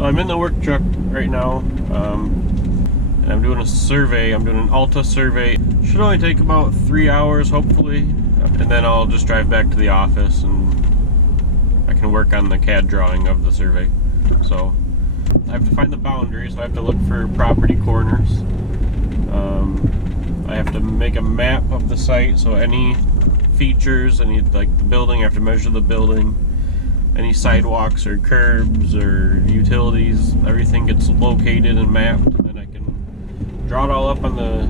So I'm in the work truck right now, and I'm doing a survey. I'm doing an Alta survey. Should only take about 3 hours, hopefully, and then I'll just drive back to the office and I can work on the CAD drawing of the survey. So I have to find the boundaries. I have to look for property corners. I have to make a map of the site, so any features, any like the building, I have to measure the building. Any sidewalks or curbs or utilities, everything gets located and mapped, and I can draw it all up on the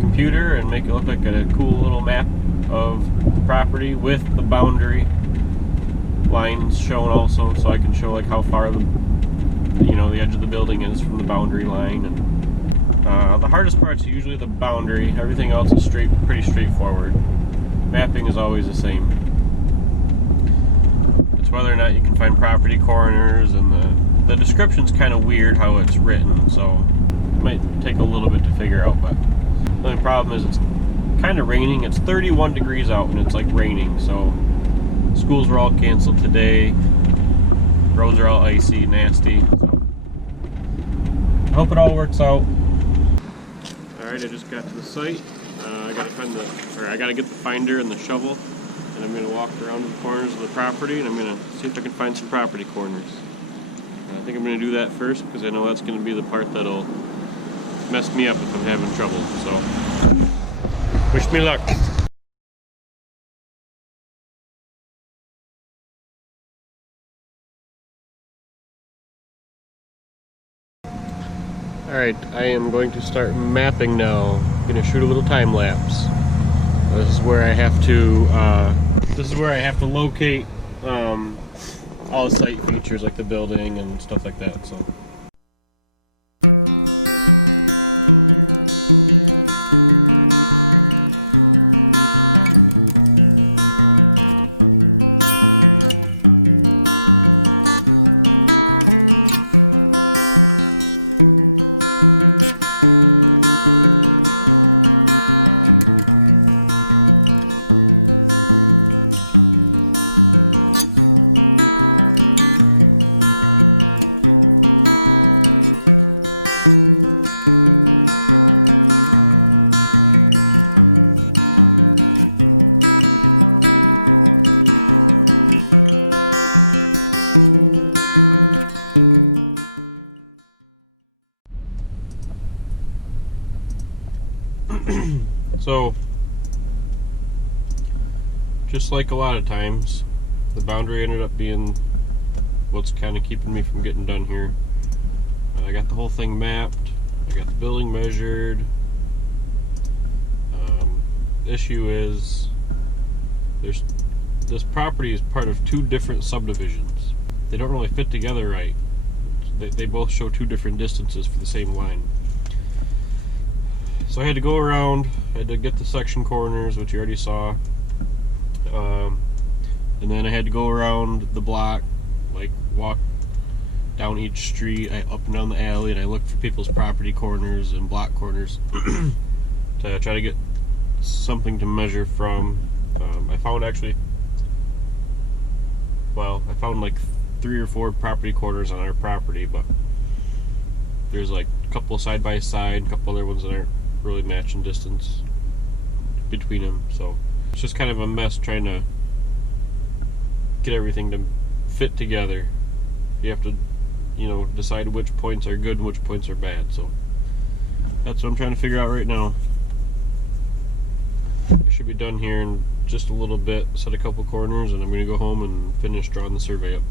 computer and make it look like a cool little map of the property with the boundary lines shown also, so I can show like how far the edge of the building is from the boundary line. And the hardest part's usually the boundary. Everything else is pretty straightforward. Mapping is always the same. It's whether or not you can find property corners, and the description's kind of weird how it's written, so it might take a little bit to figure out. But the only problem is it's kind of raining. It's 31 degrees out and it's like raining, so schools were all canceled today. Roads are all icy, nasty. So I hope it all works out. Alright, I just got to the site. I gotta get the finder and the shovel, and I'm gonna walk around the corners of the property, and I'm gonna see if I can find some property corners. I think I'm gonna do that first because I know that's gonna be the part that'll mess me up if I'm having trouble. So, wish me luck. Alright, I am going to start mapping now. I'm going to shoot a little time lapse. This is where I have to locate all the site features like the building and stuff like that. So. So, just like a lot of times, the boundary ended up being what's kind of keeping me from getting done here. I got the whole thing mapped, I got the building measured. The issue is, this property is part of two different subdivisions. They don't really fit together right. They both show two different distances for the same line. So I had to go around, I had to get the section corners, which you already saw, and then I had to go around the block, like walk down each street, up and down the alley, and I looked for people's property corners and block corners to try to get something to measure from. I found like 3 or 4 property corners on our property, but there's like a couple side by side, a couple other ones that aren't really matching distance between them, so it's just kind of a mess trying to get everything to fit together. You have to, decide which points are good and which points are bad, so that's what I'm trying to figure out right now. I should be done here in just a little bit, set a couple corners, and I'm going to go home and finish drawing the survey up.